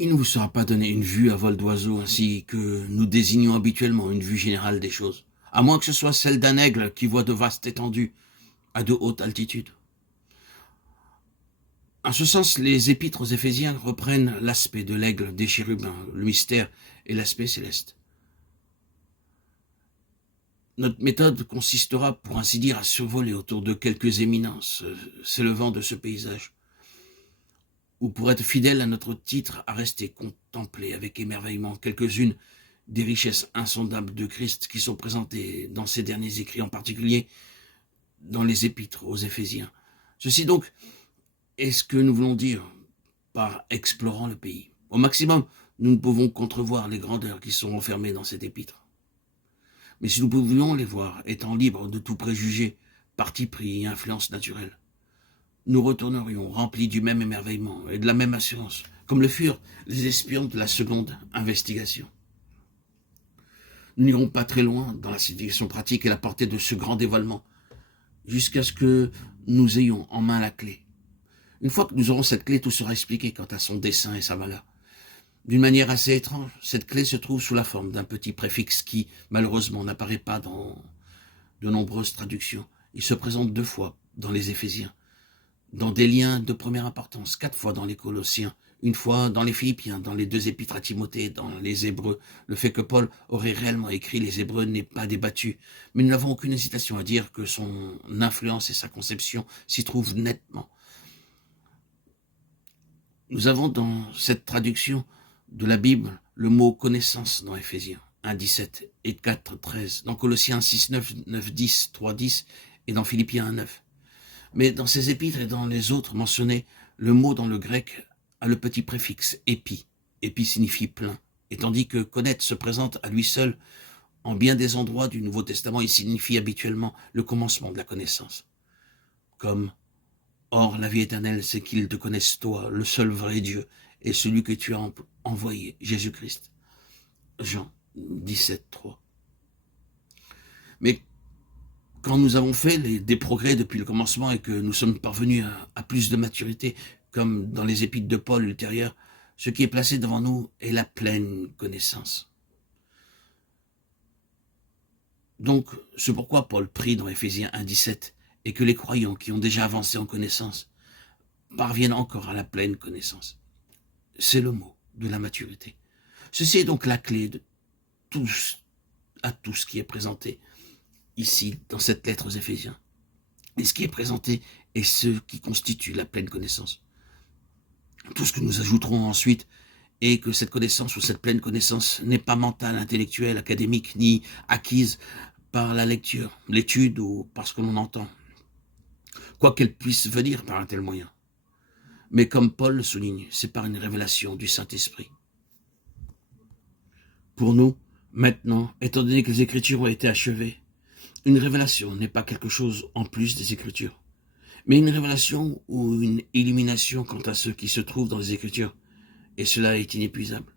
Il ne vous sera pas donné une vue à vol d'oiseau ainsi que nous désignons habituellement une vue générale des choses, à moins que ce soit celle d'un aigle qui voit de vastes étendues à de hautes altitudes. En ce sens, les épîtres aux Éphésiens reprennent l'aspect de l'aigle, des chérubins, le mystère et l'aspect céleste. Notre méthode consistera, pour ainsi dire, à survoler autour de quelques éminences s'élevant de ce paysage, ou pour être fidèle à notre titre, à rester contempler avec émerveillement quelques-unes des richesses insondables de Christ qui sont présentées dans ces derniers écrits, en particulier dans les épîtres aux Éphésiens. Ceci donc est ce que nous voulons dire par explorant le pays. Au maximum, nous ne pouvons qu'entrevoir les grandeurs qui sont enfermées dans cet épître. Mais si nous pouvions les voir, étant libres de tout préjugé, parti pris et influence naturelle, nous retournerions remplis du même émerveillement et de la même assurance, comme le furent les espions de la seconde investigation. Nous n'irons pas très loin dans la signification pratique et la portée de ce grand dévoilement, jusqu'à ce que nous ayons en main la clé. Une fois que nous aurons cette clé, tout sera expliqué quant à son dessein et sa valeur. D'une manière assez étrange, cette clé se trouve sous la forme d'un petit préfixe qui, malheureusement, n'apparaît pas dans de nombreuses traductions. Il se présente 2 fois dans les Éphésiens, dans des liens de première importance, 4 fois dans les Colossiens, 1 fois dans les Philippiens, dans les 2 épîtres à Timothée, dans les Hébreux. Le fait que Paul aurait réellement écrit les Hébreux n'est pas débattu, mais nous n'avons aucune hésitation à dire que son influence et sa conception s'y trouvent nettement. Nous avons dans cette traduction de la Bible le mot connaissance dans Éphésiens 1, 17 et 4, 13, dans Colossiens 6, 9, 9, 10, 3, 10 et dans Philippiens 1, 9. Mais dans ces épîtres et dans les autres mentionnés, le mot dans le grec a le petit préfixe épi. Épi signifie plein, et tandis que connaître se présente à lui seul en bien des endroits du Nouveau Testament, il signifie habituellement le commencement de la connaissance. Comme « Or, la vie éternelle, c'est qu'ils te connaissent toi, le seul vrai Dieu, et celui que tu as envoyé, Jésus-Christ. » Jean 17, 3. Mais quand nous avons fait des progrès depuis le commencement et que nous sommes parvenus à plus de maturité, comme dans les épîtres de Paul ultérieures, ce qui est placé devant nous est la pleine connaissance. Donc, c'est pourquoi Paul prie dans Éphésiens 1, 17, et que les croyants qui ont déjà avancé en connaissance parviennent encore à la pleine connaissance. C'est le mot de la maturité. Ceci est donc la clé de tout ce qui est présenté ici dans cette lettre aux Éphésiens. Et ce qui est présenté est ce qui constitue la pleine connaissance. Tout ce que nous ajouterons ensuite est que cette connaissance ou cette pleine connaissance n'est pas mentale, intellectuelle, académique, ni acquise par la lecture, l'étude ou par ce que l'on entend, quoi qu'elle puisse venir par un tel moyen. Mais comme Paul le souligne, c'est par une révélation du Saint-Esprit. Pour nous, maintenant, étant donné que les Écritures ont été achevées, une révélation n'est pas quelque chose en plus des Écritures, mais une révélation ou une illumination quant à ce qui se trouve dans les Écritures, et cela est inépuisable.